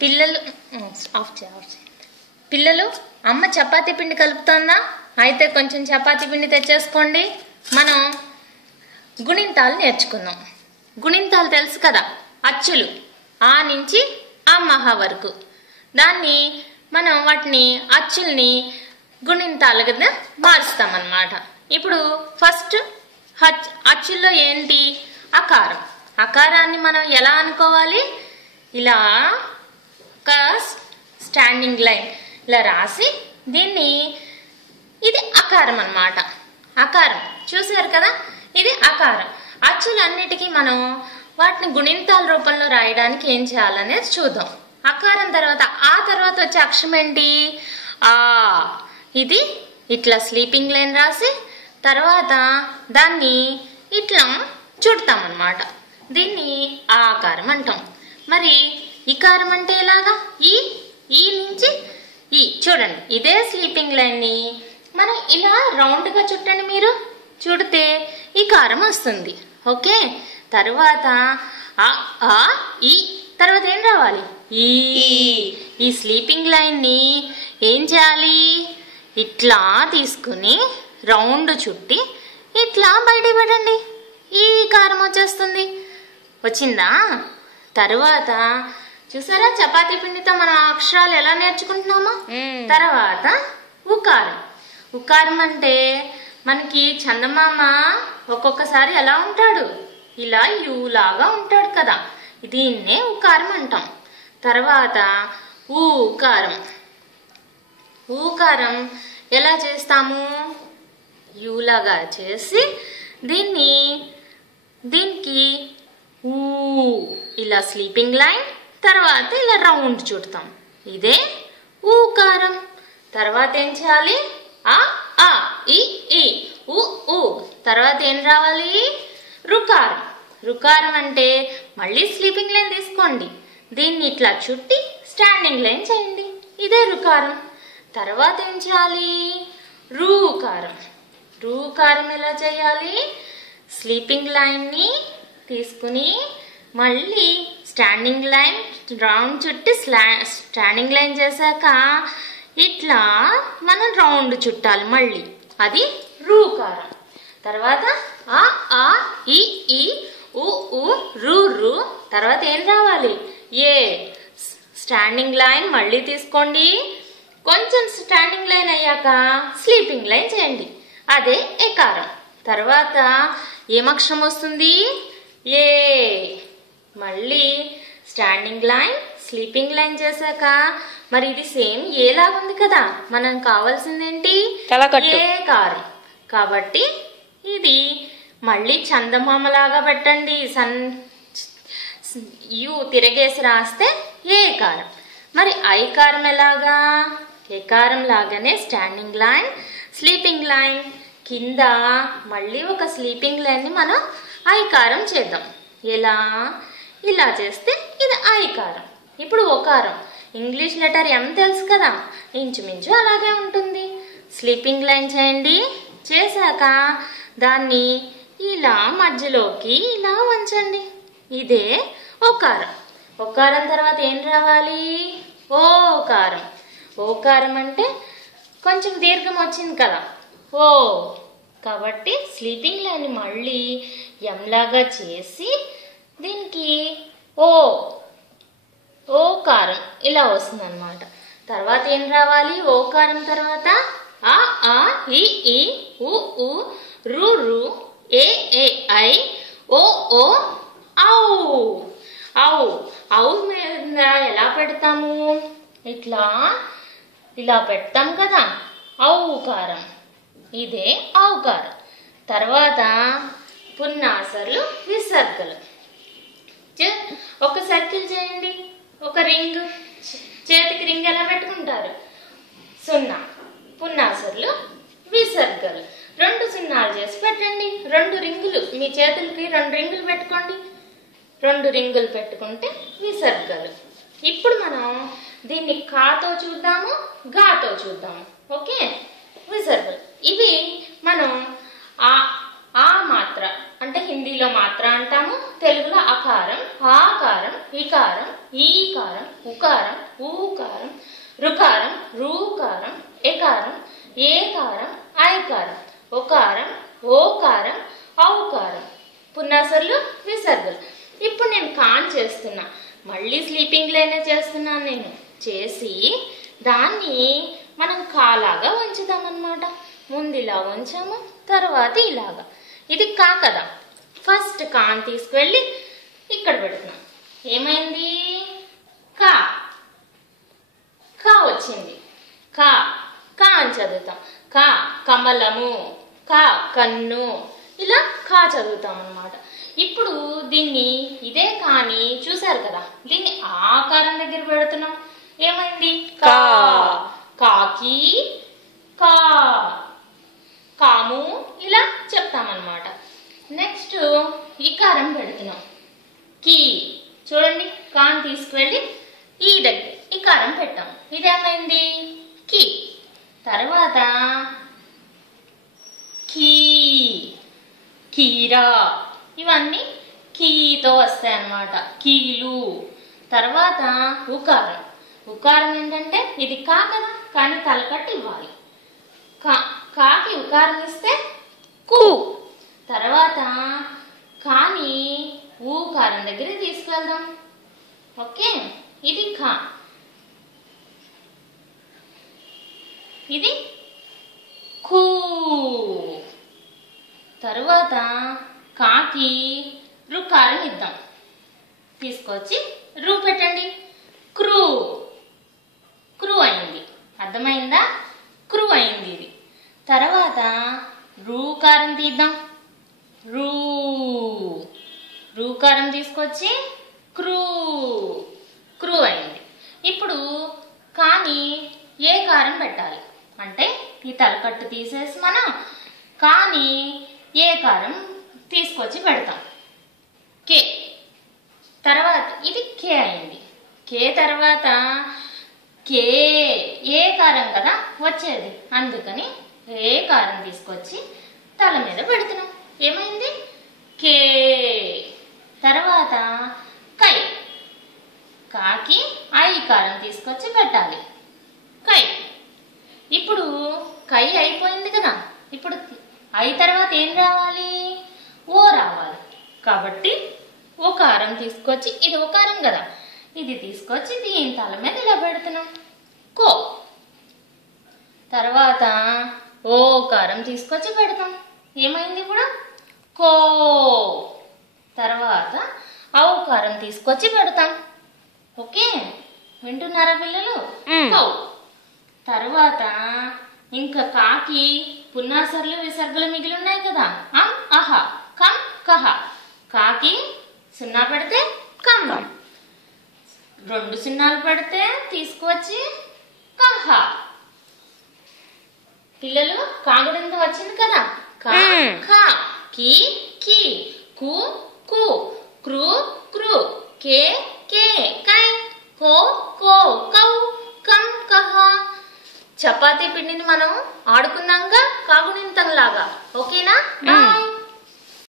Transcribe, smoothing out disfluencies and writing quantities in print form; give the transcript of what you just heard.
పిల్లలు పిల్లలు అమ్మ చపాతీ పిండి కలుపుతుందా? అయితే కొంచెం చపాతీ పిండి తెచ్చేసుకోండి. మనం గుణింతాలు నేర్చుకుందాం. గుణింతాలు తెలుసు కదా, అచ్చులు ఆ నుంచి ఆ మహా వరకు. దాన్ని మనం వాటిని అచ్చుల్ని గుణింతాలుగా మారుస్తామన్నమాట. ఇప్పుడు ఫస్ట్ అచ్చుల్లో ఏంటి? అకారం. అకారాన్ని మనం ఎలా అనుకోవాలి? ఇలా ఒక స్టాండింగ్ లైన్ ఇలా రాసి దీన్ని, ఇది అకారం అన్నమాట. అకారం చూసారు కదా, ఇది అకారం. అచ్చులన్నిటికీ మనం వాటిని గుణింతాల రూపంలో రాయడానికి ఏం చేయాలనేది చూద్దాం. అకారం తర్వాత ఆ తర్వాత వచ్చే అక్షరం ఏంటి? ఆ. ఇది ఇట్లా స్లీపింగ్ లైన్ రాసి తర్వాత దాన్ని ఇట్లా చుడతామన్నమాట. దీన్ని ఆకారం అంటాం. మరి ఇకారం అంటే ఎలాగా? ఈ నుంచి ఈ చూడండి, ఇదే స్లీపింగ్ లైన్ని మనం ఇలా రౌండ్గా చుట్టండి. మీరు చుడితే ఇకారం వస్తుంది. ఓకే, తర్వాత ఈ తర్వాత ఏం రావాలి? ఈ స్లీపింగ్ లైన్ని ఏం చేయాలి? ఇట్లా తీసుకుని రౌండ్ చుట్టి ఇట్లా బయట పెట్టండి. ఈ కారం వచ్చేస్తుంది. వచ్చిందా? తర్వాత చూసారా చపాతీ పిండితో మనం అక్షరాలు ఎలా నేర్చుకుంటున్నామో. తర్వాత ఉకారం. ఉకారం అంటే మనకి చందమామ ఒక్కొక్కసారి ఎలా ఉంటాడు? ఇలా యూలాగా ఉంటాడు కదా, దీన్నే ఉకారం అంటాం. తర్వాత ఊకారం. ఊకారం ఎలా చేస్తాము? యూలాగా చేసి దీనికి ఊ ఇలా స్లీపింగ్ లైన్ తర్వాత ఇలా రౌండ్ చుడతాం. ఇదే ఊకారం. తర్వాత ఏం చేయాలి? ఆ ఈ ఊ తర్వాత ఏం రావాలి? రుకారం. రుకారం అంటే మళ్ళీ స్లీపింగ్ లైన్ తీసుకోండి, దీన్ని ఇట్లా చుట్టి స్టాండింగ్ లైన్ చేయండి. ఇదే రుకారం. తర్వాత ఏం చేయాలి? రూకారం. రూకారం ఎలా చేయాలి? స్లీపింగ్ లైన్ని తీసుకుని మళ్ళీ స్టాండింగ్ లైన్ రౌండ్ చుట్టి స్టాండింగ్ లైన్ చేశాక ఇట్లా మనం రౌండ్ చుట్టాలి మళ్ళీ. అది రూకారం. తర్వాత ఆ ఈ ఊ రు తర్వాత ఏం రావాలి? ఏ. స్టాండింగ్ లైన్ మళ్ళీ తీసుకోండి, కొంచెం స్టాండింగ్ లైన్ అయ్యాక స్లీపింగ్ లైన్ చేయండి. అదే ఎకారం. తర్వాత ఏమక్షరం వస్తుంది? ఏ. మళ్ళీ స్టాండింగ్ లైన్ స్లీపింగ్ లైన్ చేశాక మరి ఇది సేమ్ ఏలాగా ఉంది కదా, మనం కావాల్సింది ఏంటి? ఏకారం. కాబట్టి ఇది మళ్ళీ చందమామలాగా పెట్టండి. యు తిరగేసి రాస్తే ఏకారం. మరి ఐకారం ఎలాగా? ఏకారం లాగానే స్టాండింగ్ లైన్ స్లీపింగ్ లైన్ కింద మళ్ళీ ఒక స్లీపింగ్ లైన్ని మనం ఐకారం చేద్దాం. ఎలా? ఇలా చేస్తే ఇది ఐకారం. ఇప్పుడు ఒకారం. ఇంగ్లీష్ లెటర్ ఎం తెలుసు కదా, ఇంచుమించు అలాగే ఉంటుంది. స్లీపింగ్ లైన్ చేయండి, చేశాక దాన్ని ఇలా మధ్యలోకి ఇలా వంచండి. ఇదే ఒకారం. ఒకారం తర్వాత ఏం రావాలి? ఓకారం. ఓకారం అంటే కొంచెం దీర్ఘం వచ్చింది కదా, ఓ. కాబట్టి స్లీపింగ్ లైన్ మళ్ళీ ఎంలాగా చేసి దీనికి ఓకారం ఇలా వస్తుంది అన్నమాట. తర్వాత ఏం రావాలి? ఓకారం తర్వాత ఆ ఈ ఊ రు ఏ ఐ ఓ ఔ మీద ఎలా పెడతాము? ఇలా పెడతాం కదా, ఔకారం. ఇదే ఔకారం. తర్వాత పున్నాసర్లు విసర్గలు. ఒక సర్కిల్ చేయండి, ఒక రింగ్, చేతికి రింగ్ ఎలా పెట్టుకుంటారు? 0. పున్నాసర్లు విసర్గలు. 2 సున్నాలు చేసి పెట్టండి. 2 రింగులు మీ చేతులకి 2 రింగులు పెట్టుకోండి. 2 రింగులు పెట్టుకుంటే విసర్గలు. ఇప్పుడు మనం దీన్ని కాతో చూద్దాము, గాతో చూద్దాము. ఓకే, విసర్గలు. ఇవి మనం ఆ మాత్ర అంటే హిందీలో మాత్ర అంటాము, తెలుగులో అకారం, ఆకారం, ఇకారం, ఈకారం, ఉకారం, ఊకారం, రుకారం, రూకారం, ఎకారం, ఏకారం, ఐకారం, ఒకారం, ఓకారం, ఔకారం, పున్నాసర్లు విసర్గలు. ఇప్పుడు నేను కాన్ చేస్తున్నా, మళ్ళీ స్లీపింగ్ లైనే చేస్తున్నాను. నేను చేసి దాన్ని మనం కాలాగా ఉంచుదామన్నమాట. ముందు ఇలా ఉంచాము, తర్వాత ఇలాగా. ఇది కా కదా. ఫస్ట్ కాన్ తీసుకువెళ్ళి ఇక్కడ పెడుతున్నాం. ఏమైంది? కా. కా వచ్చింది. కా కా అని చదువుతాం. కా కమలము, కా కన్ను, ఇలా కా చదువుతాం అన్నమాట. ఇప్పుడు దీన్ని ఇదే కానీ చూసారు కదా, దీన్ని ఆకారం దగ్గర పెడుతున్నాం. ఏమైంది? కా. కాకి, కా, కాము, ఇలా చెప్తామన్నమాట. నెక్స్ట్ ఇకారం పెడుతున్నాం. కీ. చూడండి, కాన్ తీసుకువెళ్ళి ఈ దగ్గర ఇకారం పెట్టాం. ఇదేమైంది? కీ. తర్వాత కీ, కీరా, ఇవన్నీ కీతో వస్తాయి అన్నమాట. కీలు. తర్వాత ఉకారం. ఉకారం ఏంటంటే ఇది కా కదా, కానీ తలకట్టు ఇవ్వాలి. కాకి ఉకారం ఇస్తే కు. తర్వాత కాని ఊకారం దగ్గర తీసుకెళ్దాం. ఓకే, ఇది కా, ఇది కూ. తర్వాత కాకి రుకారం ఇద్దాం. తీసుకొచ్చి రూ పెట్టండి. క్రూ. క్రూ అయింది. అర్థమైందా? క్రూ అయింది ఇది. తర్వాత రూకారం తీద్దాం. రూ. రూకారం తీసుకొచ్చి క్రూ. క్రూ అయింది. ఇప్పుడు కానీ ఏ కారం పెట్టాలి అంటే ఈ తలకట్టు తీసేసి మనం కానీ ఏ కారం తీసుకొచ్చి పెడతాం. కే. తర్వాత ఇది కే అయింది. కే తర్వాత కే ఏ కారం కదా వచ్చేది, అందుకని ఏ కారం తీసుకొచ్చి తల మీద పెడుతున్నాం. ఏమైంది? కే. తర్వాత కై. కాకి ఐ కారం తీసుకొచ్చి పెట్టాలి. కై. ఇప్పుడు కై అయిపోయింది కదా. ఇప్పుడు ఐ తర్వాత ఏం రావాలి? ఓ రావాలి. కాబట్టి ఓ కారం తీసుకొచ్చి, ఇది ఓ కారం కదా, ఇది తీసుకొచ్చి దీని తల మీద ఇలా పెడుతున్నాం. కో. తర్వాత ఓ కారం తీసుకొచ్చి పెడతాం. ఏమైంది ఇప్పుడు? కో. తర్వాత ఔకారం తీసుకొచ్చి పెడతాం. ఓకే, వింటున్నారా పిల్లలు? కౌ. తర్వాత ఇంకా కాకి పున్నాసర్లు విసర్గలు మిగిలి ఉన్నాయి కదా. అం అహ, కం కహ. కాకి సున్నా పెడితే కం, 2 సున్నాలు పెడితే తీసుకువచ్చి కహ. పిల్లలు కాగుడంత వచ్చింది కదా. కా, ఖ, కి, కి, కు, కు, క్రు, క్రు, కే, కే, కై, కో, కో, కౌ, కం, కహ. చపాతీ పిండిని మనం ఆడుకున్నాంగా కాగుణింతంలాగా. ఓకేనా? బాయ్.